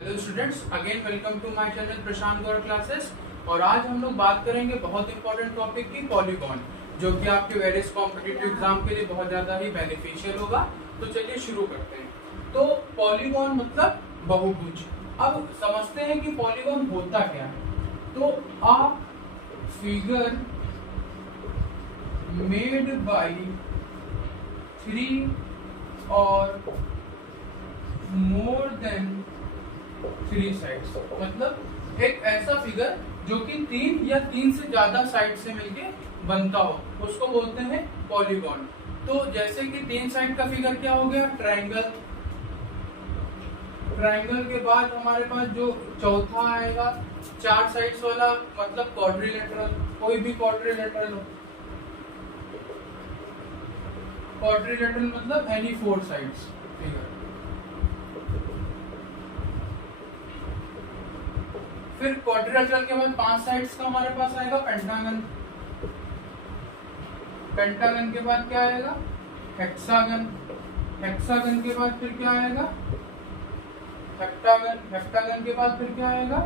Hello students, again welcome to my channel Prashant Gaur classes. और आज हम लोग बात करेंगे बहुत इंपॉर्टेंट टॉपिक की पॉलीगॉन, जो कि आपके वेरियस कॉम्पिटिटिव एग्जाम के लिए बहुत ज़्यादा ही बेनिफिशियल होगा। तो चलिए शुरू करते हैं। तो पॉलीगॉन मतलब बहुभुज। अब समझते हैं कि पॉलीगॉन होता क्या है। तो आप फिगर मेड बाय 3 और मोर देन 3 साइड्स, मतलब एक ऐसा फिगर जो कि 3 या 3 से ज्यादा साइड से मिलके बनता हो, उसको बोलते हैं पॉलीगॉन। तो जैसे कि 3 साइड का फिगर क्या हो गया, ट्रायंगल। ट्रायंगल के बाद हमारे पास जो चौथा आएगा 4 साइड्स वाला, मतलब क्वाड्रिलेटरल। कोई भी क्वाड्रिलेटरल हो, क्वाड्रिलेटरल मतलब एनी 4 साइड्स फिगर। फिर क्वाड्रिलेटरल के बाद 5 साइड्स का हमारे पास आएगा पेंटागन। पेंटागन के बाद क्या आएगा, हेक्सागन। हेक्सागन के बाद फिर क्या आएगा, हेप्टागन। हेप्टागन के बाद फिर क्या आएगा,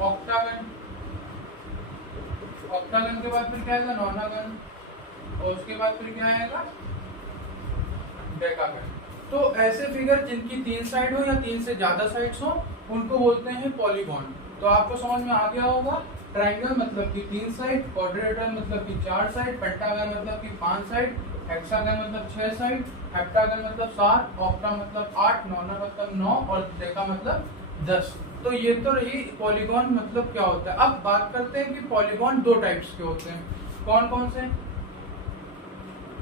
ऑक्टागन। ऑक्टागन के बाद फिर क्या आएगा, नोनागन। और उसके बाद फिर क्या आएगा, डेकागन। तो ऐसे फिगर जिनकी 3 साइड हो या 3 से ज्यादा साइड्स हो, उनको बोलते हैं पॉलीगॉन। तो आपको समझ में आ गया होगा, ट्रायंगल मतलब कि 3 साइड, क्वाड्रिलेटरल मतलब कि 4 साइड, पेंटागन मतलब कि 5 साइड, हेक्सागन मतलब 6 साइड, हेप्टागन मतलब 7, ऑक्टा मतलब 8, नोना मतलब 9 और डेका मतलब 10। तो ये तो रही पॉलीगॉन मतलब क्या होता है। अब बात करते हैं कि पॉलीगॉन 2 टाइप्स के होते हैं। कौन कौन से?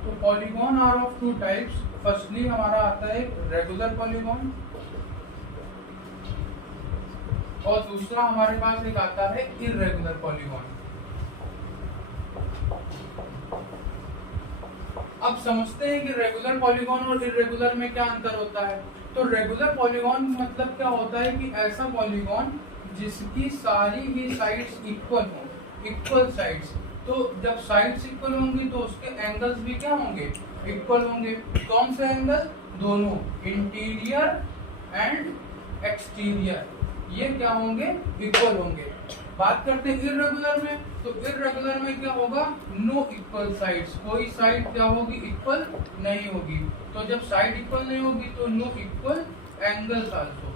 तो polygon are of 2 types. Firstly हमारा आता है रेगुलर पॉलीगॉन, और दूसरा हमारे पास एक आता है इर्रेगुलर पॉलीगॉन। अब समझते हैं कि रेगुलर पॉलीगॉन और इर्रेगुलर में क्या अंतर होता है। तो रेगुलर पॉलीगॉन मतलब क्या होता है कि ऐसा पॉलीगॉन जिसकी सारी ही साइड्स इक्वल हो, इक्वल साइड्स। तो जब साइड्स इक्वल होंगी तो उसके एंगल्स भी क्या होंगे, इक्वल होंगे। कौन से एंगल? दोनों, इंटीरियर एंड एक्सटीरियर, ये क्या होंगे, इक्वल होंगे। बात करते हैं इर्रेगुलर में, तो इर्रेगुलर में क्या होगा, नो इक्वल साइड्स। कोई साइड क्या होगी, इक्वल नहीं होगी। तो जब साइड इक्वल नहीं होगी तो नो इक्वल एंगल्स आल्सो,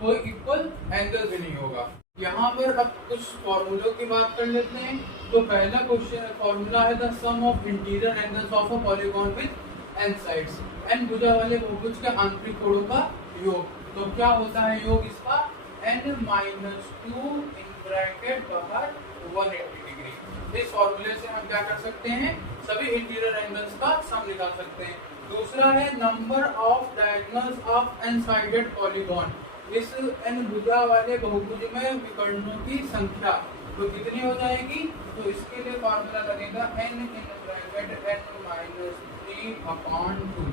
कोई इक्वल एंगल भी नहीं होगा। यहाँ पर अब कुछ फॉर्मूलों की बात कर लेते हैं। तो पहला क्वेश्चन फॉर्मूला है the sum of interior angles of a polygon with n sides. N भुजा वाले बहुभुज के आंतरिक कोणों का योग। तो क्या होता है योग इसका, n माइनस 2 इन ब्रैकेट बाहर 180 डिग्री। इस फॉर्मूले से हम क्या कर सकते हैं, सभी इंटीरियर एंगल्स का सम निकाल सकते हैं। दूसरा है number of diagonals of n sided polygon. इस n भुजा वाले बहुभुज में विकर्णों की संख्या तो कितनी हो जाएगी, तो इसके लिए फॉर्मूला लगेगा n in bracket n minus 3/2।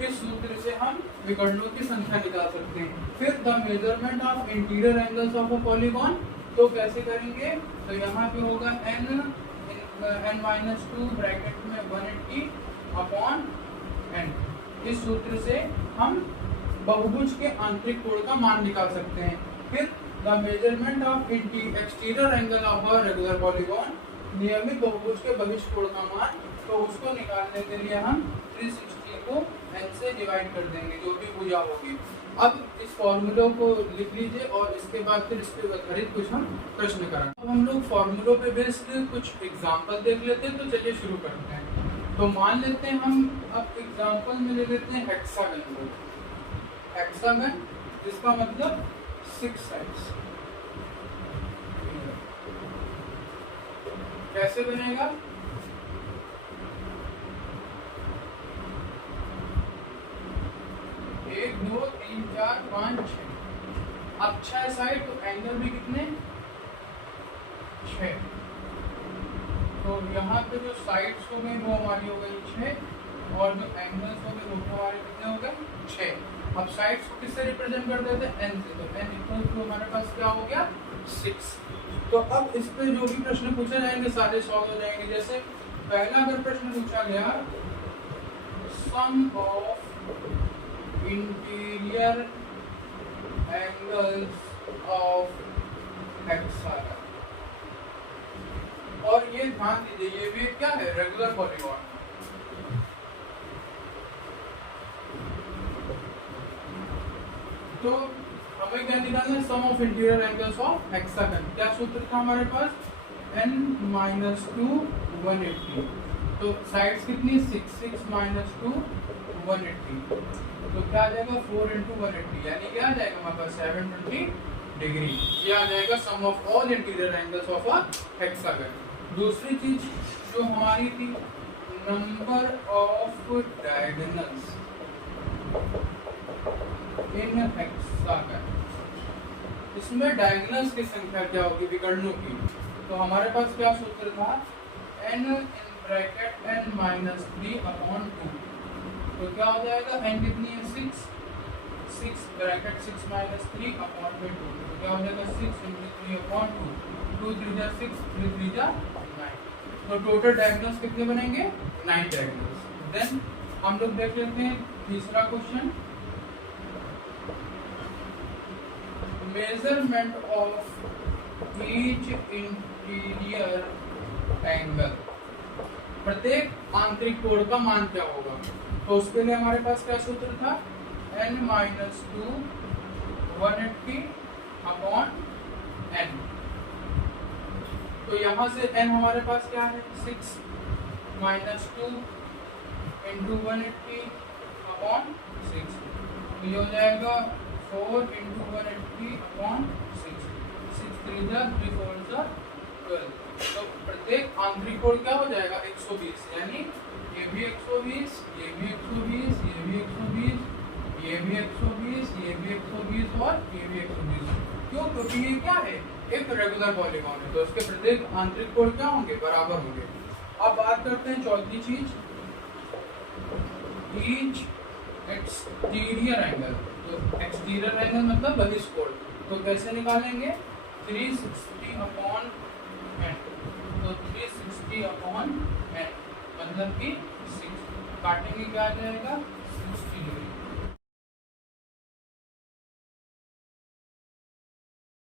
इस सूत्र से हम विकर्णों की संख्या निकाल सकते हैं। फिर the measurement of interior angles of a polygon, तो कैसे करेंगे, तो यहाँ पे होगा n माइनस 2 ब्रैकेट में 180/n। इस सूत्र से हम बहुभुज के आंतरिक कोण का मान निकाल सकते हैं। फिर the measurement of exterior angle of a regular polygon, नियमित बहुभुज के बहिष्ठ कोण का मान, तो उसको निकालने के लिए हम 360 को n से डिवाइड कर देंगे, जो भी भुजा होगी। अब इस फॉर्मूलों को लिख लीजिए और इसके बाद फिर इसके आधारित कुछ हम प्रश्न करेंगे। अब हम लोग फॉर्मूलों पे बेस्ड कुछ एग्जांपल देख लेते हैं। तो चलिए शुरू करते हैं। तो मान लेते हैं हम अब एग्जांपल में ले लेते हैं हेक्सागन को। हेक्सागन जिसका मतलब 6 साइड्स। कैसे बनेगा, 1 2 3 4 5 6। अब 6 साइड, तो एंगल भी कितने, 6। तो यहाँ पे जो साइड्स हो गए वो हमारी हो गई 6, और जो एंगल्स हो गए वो हमारे कितने हो गए, 6। अब साइड्स को किससे रिप्रेजेंट कर देते हैं, n से। तो n इक्वल टू हमारे पास क्या हो गया, 6। तो अब इस पे जो भी प्रश्न पूछे जाएंगे सारे सॉल्व हो जाएंगे। जैसे पहला अगर प्रश्न पूछा गया, sum of interior angles of hexagon. और ये ध्यान दीजिए, ये भी क्या है, रेगुलर पॉलीगॉन। तो हमें क्या निकालना है, sum of interior angles of hexagon. क्या सूत्र था हमारे पास, n माइनस 2 180। तो साइड्स कितनी, 6 6 माइनस 2 180। तो क्या आ जाएगा 4 इंटू 180, यानी क्या आ जाएगा हमारे पास 720 डिग्री। ये आ जाएगा sum of all interior angles of a hexagon. दूसरी चीज जो हमारी थी, number of diagonals in hexagon. इसमें डायगोनल्स की संख्या क्या होगी, विकर्णों की। तो हमारे पास क्या सूत्र था, n in bracket n minus 3 upon 2। तो क्या हो जाएगा, n कितनी है 6, 6 ब्रैकेट 6 माइनस 3 अपॉन में 2। तो क्या हो जाएगा 6 इंटू 3 अपॉन 2, 2 3 जा 6, 3 3 जा 9। तो टोटल डायगोनल्स कितने बनेंगे, 9 डायगोनल्स। देन हम लोग देख लेते हैं तीसरा question, measurement of each interior angle. प्रत्येक आंतरिक कोण का मान क्या होगा। तो उसके लिए हमारे पास क्या सूत्र था, n माइनस 2 180 अपॉन n। तो यहाँ से n हमारे पास क्या है, 6 माइनस 2 इंटू 180 अपॉन 6। तो ये हो जाएगा 4 इंटू 180 अपॉन 6, 6 3 जा 3 4 जा 12। तो प्रत्येक आंतरिक कोण क्या हो जाएगा 120, यानी ये भी 120, ये भी 120, ये भी 120, ये भी 120, ये भी 120 और ये भी 120। क्यों, क्योंकि ये क्या है, एक रेगुलर पॉलीगॉन है, तो इसके प्रत्येक आंतरिक कोण क्या होंगे, बराबर होंगे। अब बात करते हैं चौथी चीज, ईच एक्सटीरियर एंगल। तो एक्सटीरियर एंगल मतलब बहिष्ठ कोण। तो कैसे निकालेंगे, 360 अपॉन n। तो 360 अपॉन n मतलब कि 6 काटेंगे, क्या आ जाएगा 60 डिग्री।